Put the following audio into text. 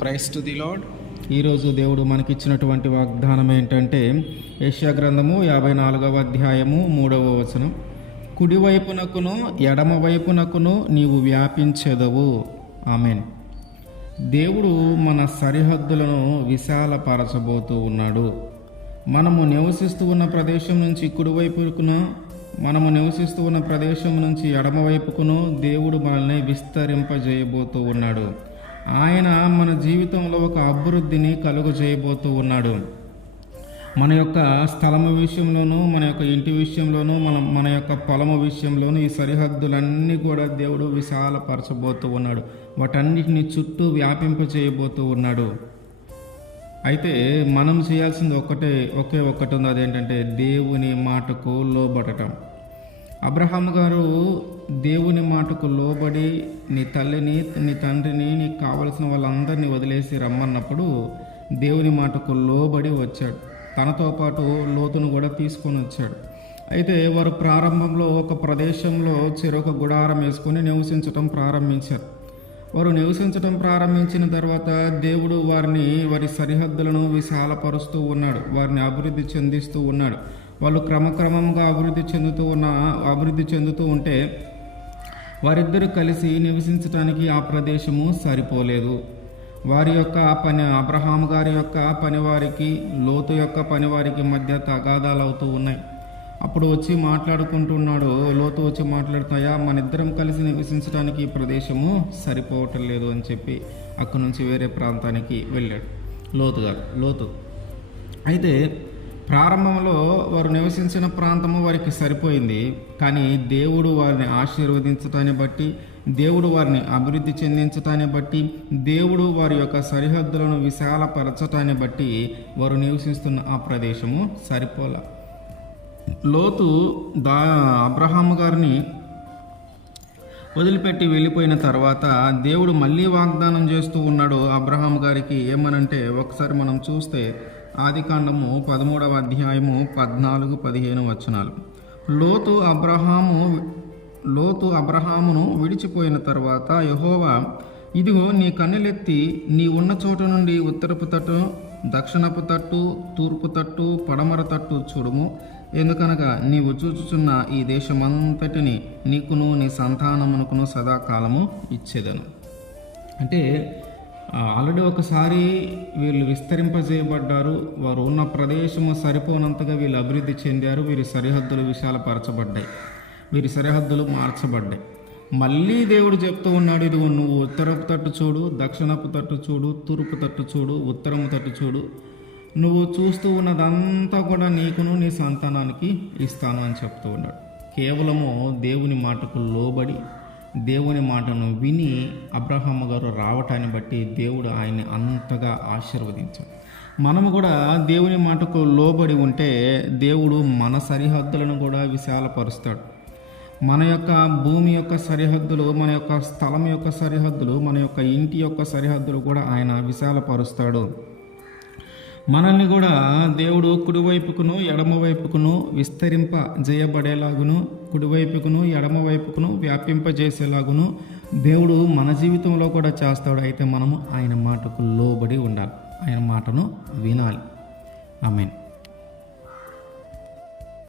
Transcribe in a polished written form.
Praise to the lord. ఈరోజు దేవుడు మనకిచ్చినటువంటి వాగ్దానం ఏంటంటే యెషయా గ్రంథము 54వ అధ్యాయము 3వ వచనం, కుడివైపునకును ఎడమవైపునకును నీవు వ్యాపించెదవు. ఆమెన్. దేవుడు మన సరిహద్దులను విశాలపరచబోతూ ఉన్నాడు. మనము నివసిస్తూ ఉన్న ప్రదేశం నుంచి కుడివైపుకును, మనము నివసిస్తూ ఉన్న ప్రదేశం నుంచి ఎడమవైపుకును దేవుడు మనల్ని విస్తరింపజేయబోతూ ఉన్నాడు. ఆయన మన జీవితంలో ఒక అభివృద్ధిని కలుగు చేయబోతూ ఉన్నాడు. మన యొక్క స్థలము విషయంలోనూ, మన యొక్క ఇంటి విషయంలోనూ, మన యొక్క పొలము విషయంలోనూ ఈ సరిహద్దులన్నీ కూడా దేవుడు విశాలపరచబోతూ ఉన్నాడు. వాటన్నిటిని చుట్టూ వ్యాపింపజేయబోతూ ఉన్నాడు. అయితే మనం చేయాల్సింది ఒకే ఒక్కటి ఉంది. అదేంటంటే దేవుని మాటకు లోబడటం. అబ్రహాం గారు దేవుని మాటకు లోబడి నీ తల్లిని, నీ తండ్రిని, నీకు కావలసిన వాళ్ళందరినీ వదిలేసి రమ్మన్నప్పుడు దేవుని మాటకు లోబడి వచ్చాడు. తనతో పాటు లోతును కూడా తీసుకొని వచ్చాడు. అయితే వారు ప్రారంభంలో ఒక ప్రదేశంలో చెరొక గుడారం వేసుకొని నివసించటం ప్రారంభించారు. వారు నివసించటం ప్రారంభించిన తర్వాత దేవుడు వారి సరిహద్దులను విశాలపరుస్తూ ఉన్నాడు. వారిని అభివృద్ధి చెందిస్తూ ఉన్నాడు. వాళ్ళు క్రమక్రమంగా అభివృద్ధి చెందుతూ ఉంటే వారిద్దరూ కలిసి నివసించడానికి ఆ ప్రదేశము సరిపోలేదు. వారి యొక్క అబ్రహాం గారి యొక్క పనివారికి, లోతు యొక్క పనివారికి మధ్య తగాదాలు అవుతూ ఉన్నాయి. అప్పుడు వచ్చి మాట్లాడుకుంటున్నాడు. లోతు వచ్చి మాట్లాడుతాయా, మన ఇద్దరం కలిసి నివసించడానికి ఈ ప్రదేశము సరిపోవటం లేదు అని చెప్పి అక్కడి నుంచి వేరే ప్రాంతానికి వెళ్ళాడు లోతు. అయితే ప్రారంభంలో వారు నివసించిన ప్రాంతము వారికి సరిపోయింది. కానీ దేవుడు వారిని ఆశీర్వదించటాన్ని బట్టి, దేవుడు వారిని అభివృద్ధి చెందించటాన్ని బట్టి, దేవుడు వారి యొక్క సరిహద్దులను విశాలపరచటాన్ని బట్టి వారు నివసిస్తున్న ఆ ప్రదేశము సరిపోలా. లోతు అబ్రహాము గారిని వదిలిపెట్టి వెళ్ళిపోయిన తర్వాత దేవుడు మళ్ళీ వాగ్దానం చేస్తూ ఉన్నాడు అబ్రహాం గారికి. ఏమనంటే ఒకసారి మనం చూస్తే ఆదికాండము 13వ అధ్యాయము 14-15 వచనాలు. లోతు అబ్రహామును విడిచిపోయిన తర్వాత యెహోవా, ఇదిగో నీ కన్నులెత్తి నీ ఉన్న చోట నుండి ఉత్తరపు తట్టు, దక్షిణపు తట్టు, తూర్పు తట్టు, పడమర తట్టు చూడుము. ఎందుకనగా నీవు చూచుచున్న ఈ దేశమంతటిని నీకును నీ సంతానమునకును సదాకాలము ఇచ్చేదను. అంటే ఆల్రెడీ ఒకసారి వీళ్ళు విస్తరింపజేయబడ్డారు. వారు ఉన్న ప్రదేశము సరిపోనంతగా వీళ్ళు అభివృద్ధి చెందారు. వీరి సరిహద్దులు విశాలపరచబడ్డాయి, వీరి సరిహద్దులు మార్చబడ్డాయి. మళ్ళీ దేవుడు చెప్తూ ఉన్నాడు, ఇదిగో నువ్వు ఉత్తరపు తట్టు చూడు, దక్షిణపు తట్టు చూడు, తూర్పు తట్టు చూడు, ఉత్తరము తట్టు చూడు. నువ్వు చూస్తూ ఉన్నదంతా కూడా నీకును నీ సంతానానికి ఇస్తాను అని చెప్తూ ఉన్నాడు. కేవలము దేవుని మాటకు లోబడి, దేవుని మాటను విని అబ్రహాము గారు రావటాన్ని బట్టి దేవుడు ఆయన్ని అంతగా ఆశీర్వదించాడు. మనము కూడా దేవుని మాటకు లోబడి ఉంటే దేవుడు మన సరిహద్దులను కూడా విశాలపరుస్తాడు. మన యొక్క భూమి యొక్క సరిహద్దులు, మన యొక్క స్థలం యొక్క సరిహద్దులు, మన యొక్క ఇంటి యొక్క సరిహద్దులు కూడా ఆయన విశాలపరుస్తాడు. మనల్ని కూడా దేవుడు కుడివైపుకును ఎడమవైపుకును విస్తరింపజేయబడేలాగును, కుడివైపుకును ఎడమవైపుకును వ్యాపింపజేసేలాగును దేవుడు మన జీవితంలో కూడా చేస్తాడు. అయితే మనము ఆయన మాటకు లోబడి ఉండాలి, ఆయన మాటను వినాలి. ఆమేన్.